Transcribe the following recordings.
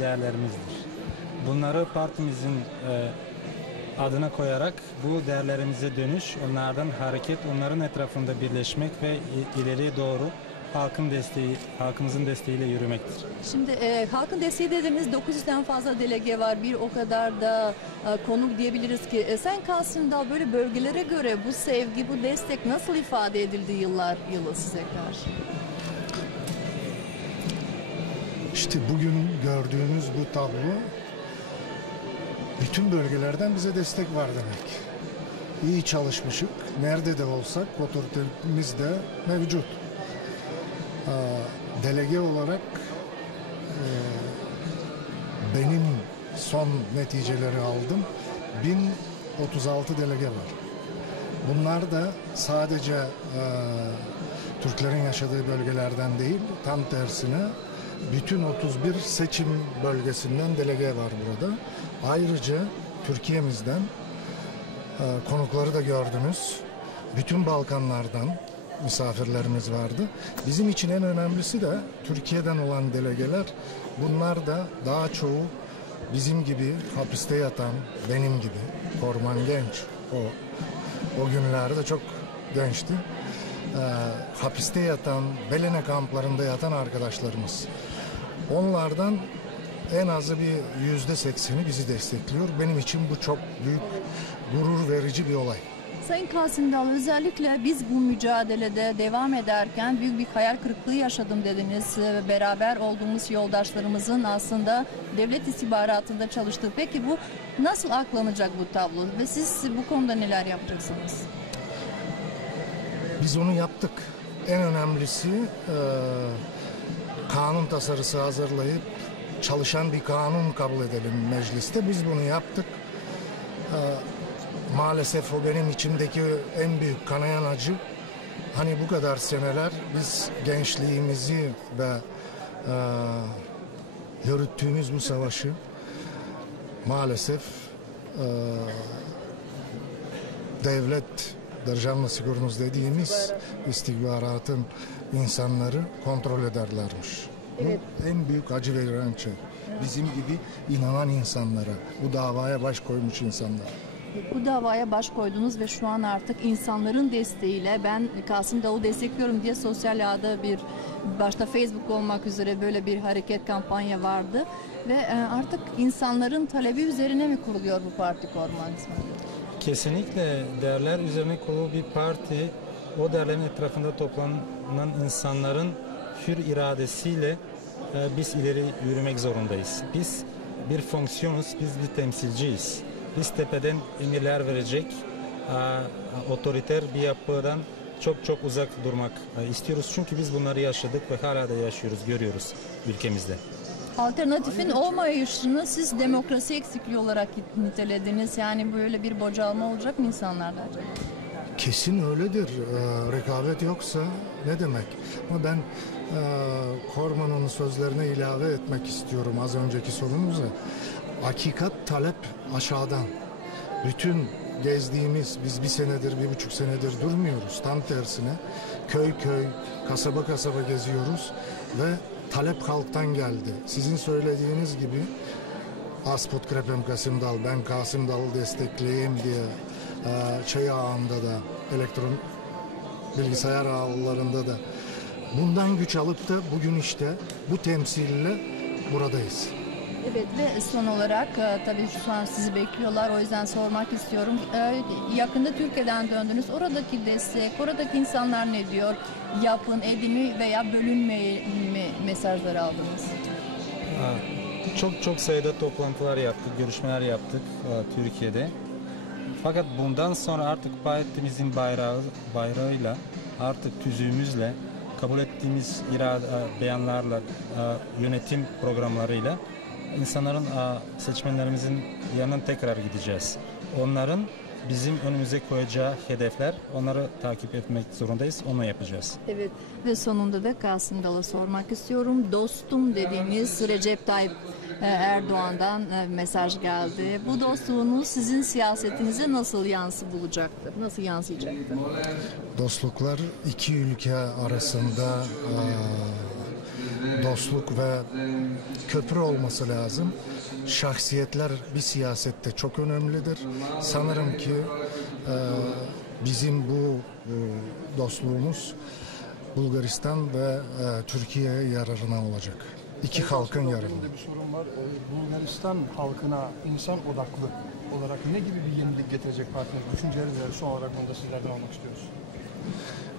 değerlerimizdir. Bunları partimizin e, adına koyarak bu değerlerimize dönüş, onlardan hareket, onların etrafında birleşmek ve ileriye doğru halkın desteği, halkımızın desteğiyle yürümektir. Şimdi e, halkın desteği dediniz 900'den fazla delege var. Bir o kadar da e, konuk diyebiliriz ki. E, sen Kasım'da böyle bölgelere göre bu sevgi, bu destek nasıl ifade edildi yıllar yılı size karşı? İşte bugün gördüğünüz bu tablo bütün bölgelerden bize destek var demek. İyi çalışmışık. Nerede de olsak otoritemiz de mevcut. Aa, Delege olarak e, benim son neticeleri aldım. 1036 delege var. Bunlar da sadece e, Türklerin yaşadığı bölgelerden değil, tam tersine bütün 31 seçim bölgesinden delege var burada. Ayrıca Türkiye'mizden e, konukları da gördünüz. Bütün Balkanlardan misafirlerimiz vardı. Bizim için en önemlisi de Türkiye'den olan delegeler. Bunlar da daha çoğu bizim gibi hapiste yatan, benim gibi, Korman Genç. O, o günlerde çok gençti. Ee, hapiste yatan, Belene kamplarında yatan arkadaşlarımız. Onlardan en azı bir yüzde sekseni bizi destekliyor. Benim için bu çok büyük gurur verici bir olay. Sayın Kasım Dal özellikle biz bu mücadelede devam ederken büyük bir hayal kırıklığı yaşadım dediniz. Ee, Beraber olduğumuz yoldaşlarımızın aslında devlet istihbaratında çalıştığı. Peki bu nasıl aklanacak bu tablo ve siz bu konuda neler yapacaksınız? Biz onu yaptık. En önemlisi e, kanun tasarısı hazırlayıp çalışan bir kanun kabul edelim mecliste. Biz bunu yaptık. E, maalesef o benim içimdeki en büyük kanayan acı. Hani bu kadar seneler biz gençliğimizi ve e, yürüttüğümüz bu savaşı maalesef e, devlet Dercanlı Sigurnuz dediğimiz istihbaratın insanları kontrol ederlermiş. Evet. En büyük acı veren şey. Bizim gibi inanan insanlara, bu davaya baş koymuş insanlara. Bu davaya baş koydunuz ve şu an artık insanların desteğiyle ben Kasım Davul destekliyorum diye sosyal ağda bir başta Facebook olmak üzere böyle bir hareket kampanya vardı ve e, artık insanların talebi üzerine mi kuruluyor bu parti formatı? Kesinlikle değerler üzerine kurulu bir parti, o değerlerin etrafında toplanan insanların hür iradesiyle e, biz ileri yürümek zorundayız. Biz bir fonksiyonuz, biz bir temsilciyiz. Biz tepeden emirler verecek, e, otoriter bir yapıdan çok çok uzak durmak e, istiyoruz. Çünkü biz bunları yaşadık ve hala da yaşıyoruz, görüyoruz ülkemizde. Alternatifin olmayışını siz demokrasi eksikliği olarak nitelediniz. Yani böyle bir bocalma olacak mı insanlarda? Kesin öyledir. Ee, rekabet yoksa ne demek? Ama ben e, Korman'ın sözlerine ilave etmek istiyorum az önceki sorunuza. Hakikat talep aşağıdan. Bütün gezdiğimiz, biz bir senedir, bir buçuk senedir durmuyoruz. Tam tersine köy köy, kasaba kasaba geziyoruz ve talep halktan geldi. Sizin söylediğiniz gibi Asput Krepem Kasım Dal, ben Kasım Dal'ı destekleyeyim diye e, şey ağında da elektron bilgisayar ağlarında da bundan güç alıp da bugün işte bu temsille buradayız. Evet ve son olarak e, tabii şu an sizi bekliyorlar o yüzden sormak istiyorum. E, yakında Türkiye'den döndünüz. Oradaki destek, oradaki insanlar ne diyor? Yapın, edimi veya bölünmeyi mi mesajları aldınız? Çok çok sayıda toplantılar yaptık, görüşmeler yaptık aa, Türkiye'de. Fakat bundan sonra artık partimizin bayrağı bayrağıyla, artık tüzüğümüzle, kabul ettiğimiz irade, beyanlarla, yönetim programlarıyla insanların seçmenlerimizin yanına tekrar gideceğiz. Onların bizim önümüze koyacağı hedefler, onları takip etmek zorundayız, onu yapacağız. Evet ve sonunda da Kasım Dal'a sormak istiyorum. Dostum dediğiniz Recep Tayyip e, Erdoğan'dan e, mesaj geldi. Bu dostluğunuz sizin siyasetinize nasıl yansı bulacaktır? Nasıl yansıyacaktır? Dostluklar iki ülke arasında dostluk ve köprü olması lazım. Şahsiyetler bir siyasette çok önemlidir. Sanırım ki e, bizim bu e, dostluğumuz Bulgaristan ve e, Türkiye'ye yararına olacak. İki halkın yararına. Bir sorun var. Ee, Bulgaristan halkına insan odaklı olarak ne gibi bir yenilik getirecek partiniz? Düşünceleri? Son olarak bunu da sizlerden almak istiyoruz.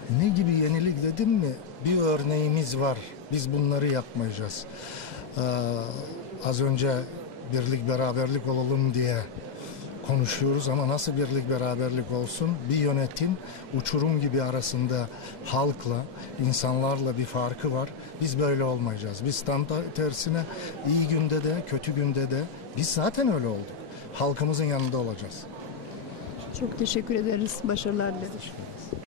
Ne gibi yenilik dedim mi? Bir örneğimiz var. Biz bunları yapmayacağız. Ee, az önce birlik beraberlik olalım diye konuşuyoruz ama nasıl birlik beraberlik olsun? Bir yönetim uçurum gibi arasında halkla, insanlarla bir farkı var. Biz böyle olmayacağız. Biz tam tersine iyi günde de kötü günde de biz zaten öyle olduk. Halkımızın yanında olacağız. Çok teşekkür ederiz. Başarılar dileriz.